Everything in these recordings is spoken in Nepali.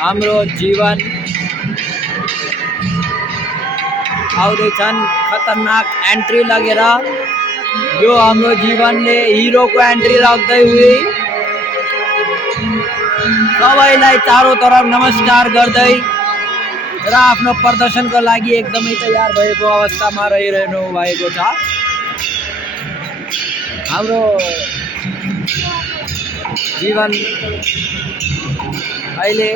हाम्रो जीवन आउँदैछन् खतरनाक एन्ट्री लगेर। यो हाम्रो जीवनले हिरोको एन्ट्री लाग्दै हुए सबैलाई चारैतर्फ नमस्कार गर्दै र आफ्नो प्रदर्शनको लागि एकदमै तयार भएको अवस्थामा रहिरहनु भएको छ। हाम्रो जीवन अहिले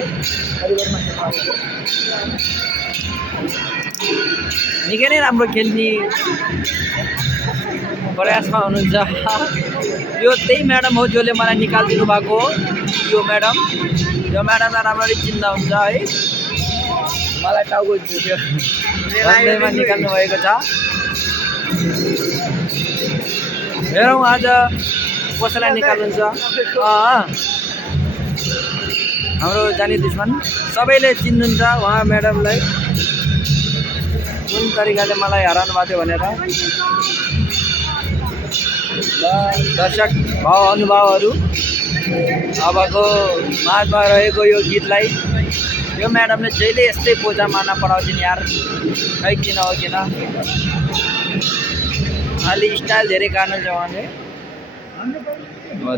निकै नै राम्रो खेल्ने प्रयासमा हुनुहुन्छ। यो त्यही म्याडम हो जसले मलाई निकालिदिनु भएको हो। यो म्याडमलाई राम्ररी चिन्दा हुन्छ है। मलाई टाउको झुक्यो भन्दैमा निकाल्नु भएको छ। हेरौँ आज कसैलाई निकाल्नुहुन्छ। हाम्रो जाने दुश्मन सबैले चिन्नुहुन्छ उहाँ म्याडमलाई, कुन तरिकाले मलाई हराउनु भएको थियो भनेर। दर्शक भाव अनुभावहरू अबको माझमा रहेको यो गीतलाई यो म्याडमले जहिले यस्तै पोजा मार्न पढाउँछिन् यार, खै किन हो किन। खालि स्टाइल धेरै कारण छ उहाँले।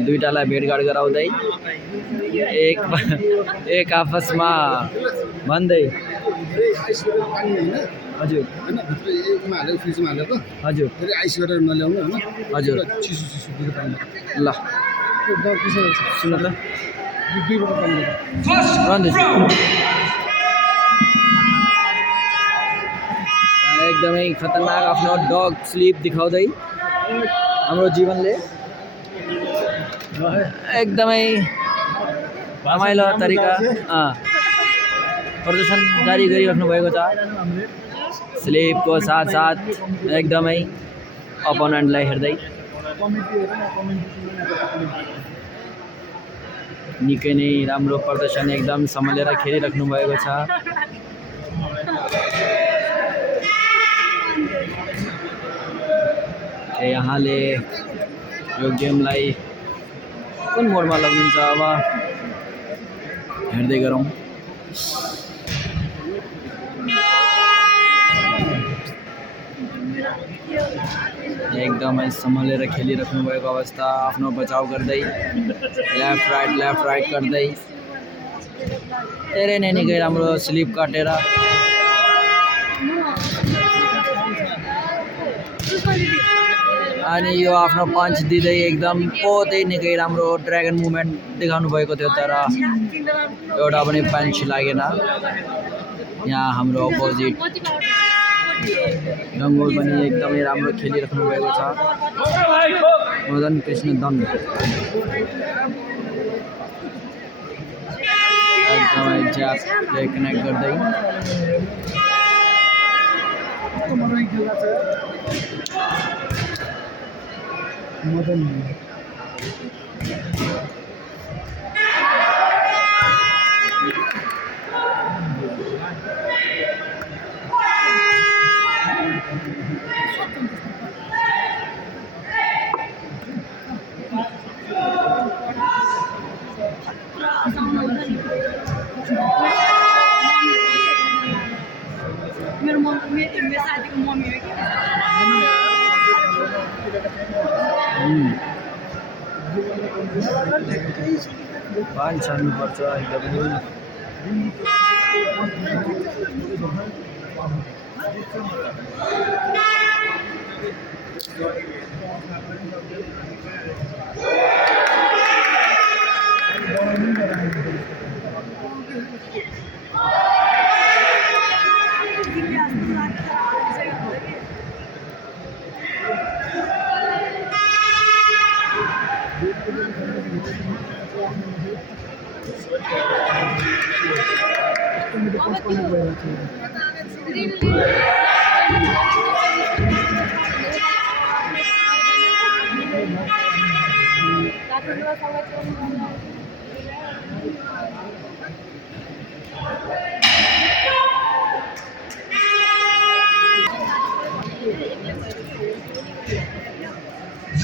दुईटालाई भेटघाट गराउँदै एक आपसमा भन्दै हजुर हजुर हजुर ल सुन त एकदमै खतरनाक आफ्नो डग स्लिप देखाउँदै हाम्रो जीवनले एकदमै रमाइलो तरिका प्रदर्शन जारी गरिराख्नु भएको छ। स्लिपको साथ एकदमै अपोनेन्टलाई हेर्दै निकै नै राम्रो प्रदर्शन एकदम सम्हालेर खेलिराख्नु भएको छ। यहाँले यो गेमलाई कुन मोडमा लग्नुहुन्छ अब हेर्दै गरौँ। एकदमै सम्हालेर खेलिराख्नु भएको अवस्था, आफ्नो बचाउ गर्दै लेफ्ट राइट गर्दै धेरै नै निकै राम्रो स्लिप काटेर अनि यो आफ्नो पञ्च दिँदै एकदम पोतै निकै राम्रो ड्र्यागन मुभमेन्ट देखाउनु भएको थियो, तर एउटा पनि पञ्च लागेन। यहाँ हाम्रो अपोजिट डङ्गोल पनि एकदमै राम्रो खेलिराख्नु भएको छ। मदन कृष्ण दम एकदमै ज्यापले कनेक्ट गर्दै मदन मेरो साथीको मम्मी हो कि पानी छान्नुपर्छ एकदमै।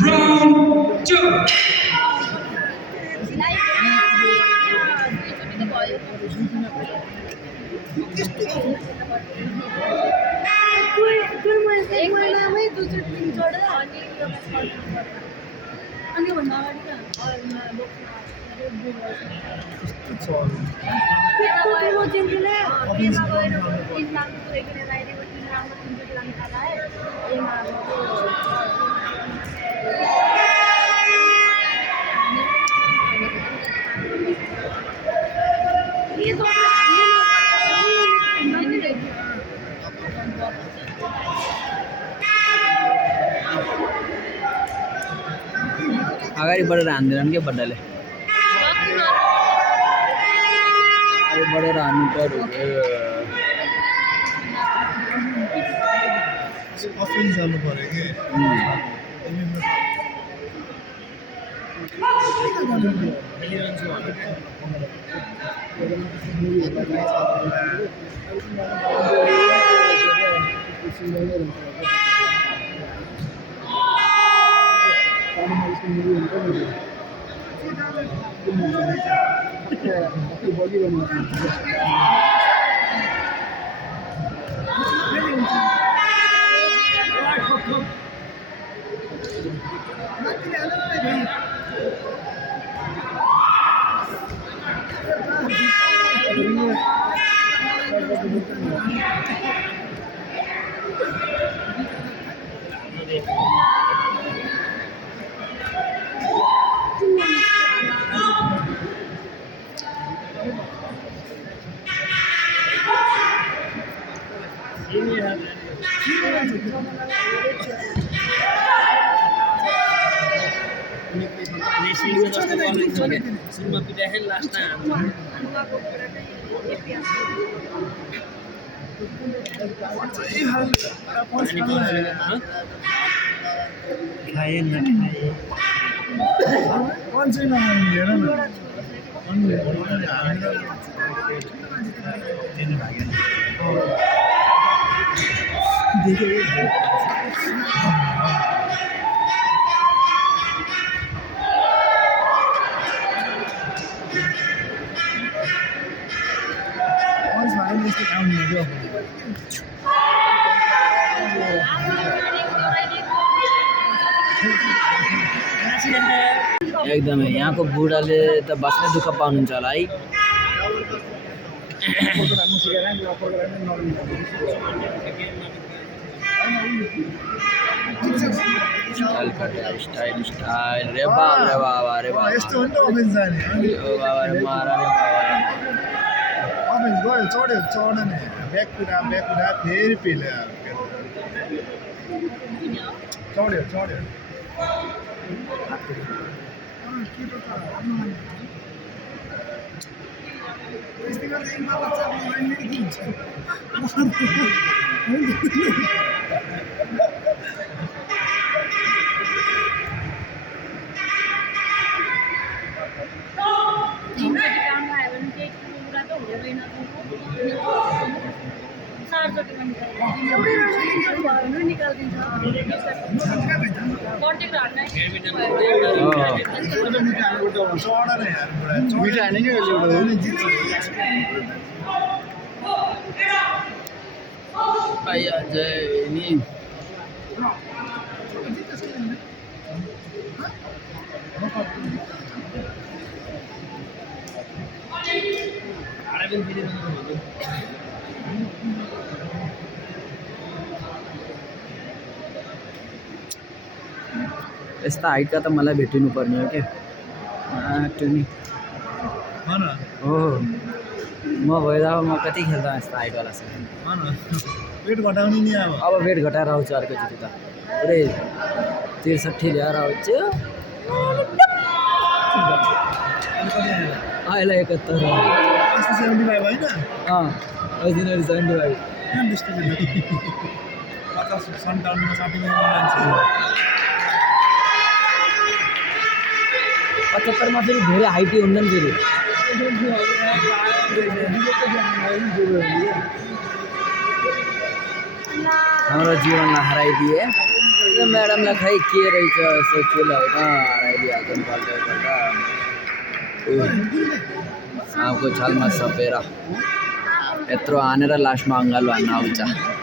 Round 2. एक महिनामै दुईचोटि तिनचोटि अनि भन्दा अगाडि अगाडि बढेर हान्दैनन् के बड्डाले अगाडि बढेर हान्नु पर्यो अफिस जानु पर्यो कि सुरुमा पिटाखे लास्टमा खाए न खाए कौन से ना हेर एकदमै यहाँको बुढाले त बस्ने दुःख पाउनुहुन्छ होला है स्टाइल कटेर स्टाइल स्टाइल रे बाबा रे बाबा रे बाबा यस्तो हो नि त अफिस जाने ओ बाबा रे मारा रे बाबा अफिस गयो चढ्यो चढ्ने ब्याग कुरा फेरि पेल्यो चढ्यो चढ्यो यस्ता हाइटका त मलाई भेटिनु पर्ने हो के टुनी हो म भइदा म कति खेल्दा यस्ता हाइटवालासँग वेट घटाउने नि अब वेट घटाएर आउँछु अर्कोचोटि त पुरै 63 ल्याएर आउँछु अहिले 71 75 होइन अस्ति नै 75 57 मान्छे 75 मा फेरि धेरै हाइटी हुँदैन फेरि हाम्रो जीवनलाई हराइदिए यो म्याडमलाई खै के रहेछ यसो चुल होइन हराइदिइहाल्छ नि पल्ट साँपको छालमा सपेर यत्रो हानेर लास्टमा अङ्गालो हान्न आउँछ